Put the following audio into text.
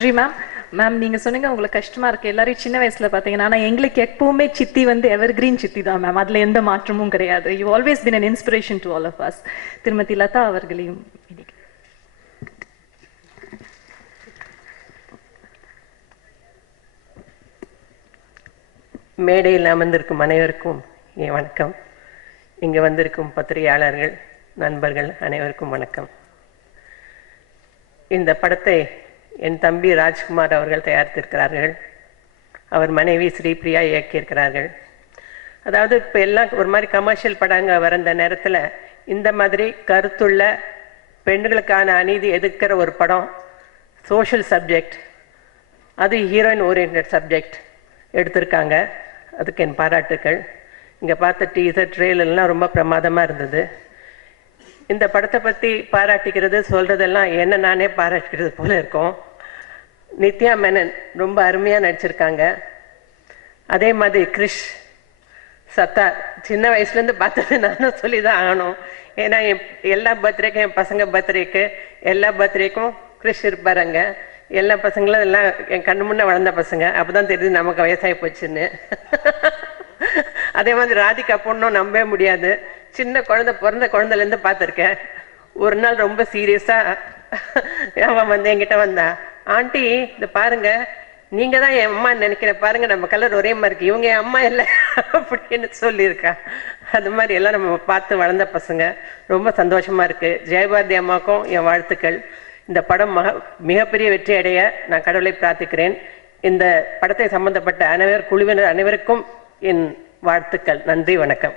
நன்றி ma'am. Ma'am நீங்க சொன்னீங்க உங்களுக்கு கஷ்டமா இருக்கு எல்லாரும் சின்ன வயசுல பாத்தீங்கன்னா, ஆனா எங்களுக்கு எப்பவுமே சித்தி வந்து எவர்கிரீன் சித்தி தான் மேம். அதுல எந்த மாற்றமும் கிடையாது. You always been an inspiration to all of us. திருமதி லதா அவர்களையும் மேடையில் அமர்ந்திருக்கும் அனைவருக்கும் என் வணக்கம். இங்கு வந்திருக்கும் பத்திரிகையாளர்கள் நண்பர்கள் அனைவருக்கும் வணக்கம். இந்த படத்தை என் தம்பி ராஜ்குமார் அவர்கள் தயாரித்திருக்கிறார்கள். அவர் மனைவி ஸ்ரீபிரியா இயக்கியிருக்கிறார்கள். அதாவது இப்போ எல்லாம் ஒரு மாதிரி கமர்ஷியல் படங்க வர இந்த நேரத்தில் இந்த மாதிரி கருத்துள்ள பெண்களுக்கான அநீதி எதிர்க்கிற ஒரு படம், சோஷியல் சப்ஜெக்ட், அது ஹீரோயின் ஓரியன்ட் சப்ஜெக்ட் எடுத்திருக்காங்க. அதுக்கு என் பாராட்டுக்கள். இங்கே பார்த்த டீசர் ட்ரெயிலெல்லாம் ரொம்ப பிரமாதமாக இருந்தது. இந்த படத்தை பற்றி பாராட்டிக்கிறது சொல்கிறதெல்லாம் என்ன நானே பாராட்டிக்கிறது போல இருக்கும். நித்யா மேனன் ரொம்ப அருமையாக நடிச்சிருக்காங்க. அதே மாதிரி கிறிஷ், சத்தா சின்ன வயசுலேருந்து பார்த்தது நானும் சொல்லி தான் ஆகணும். ஏன்னா எல்லா பர்த்டேக்கும், என் பசங்க பர்த்டேக்கு எல்லா பர்த்டேக்கும் கிறிஷ் இருப்பாருங்க. எல்லா பசங்களும் எல்லாம் என் கண்ணு முன்னே வளர்ந்த பசங்க. அப்போ தான் தெரியுது நமக்கு வயசாகி போச்சுன்னு. அதே மாதிரி ராதிகா பொண்ணும் நம்பவே முடியாது. சின்ன குழந்தை, பிறந்த குழந்தைலேருந்து பார்த்துருக்கேன். ஒரு நாள் ரொம்ப சீரியஸாக அவன் வந்து என்கிட்ட வந்தா, ஆண்டி இந்த பாருங்க, நீங்கள் தான் என் அம்மா நினைக்கிறேன், பாருங்க நம்ம கலர் ஒரே மாதிரி இருக்கு, இவங்க என் அம்மா இல்லை அப்படின்னு சொல்லியிருக்கா. அது மாதிரி எல்லாம் நம்ம பார்த்து வளர்ந்த பசங்க. ரொம்ப சந்தோஷமாக இருக்குது. ஜெயபாரதி அம்மாவுக்கும் என் வாழ்த்துக்கள். இந்த படம் மிகப்பெரிய வெற்றி அடைய நான் கடவுளை பிரார்த்திக்கிறேன். இந்த படத்தை சம்பந்தப்பட்ட குழுவினர் அனைவருக்கும் என் வாழ்த்துக்கள். நன்றி, வணக்கம்.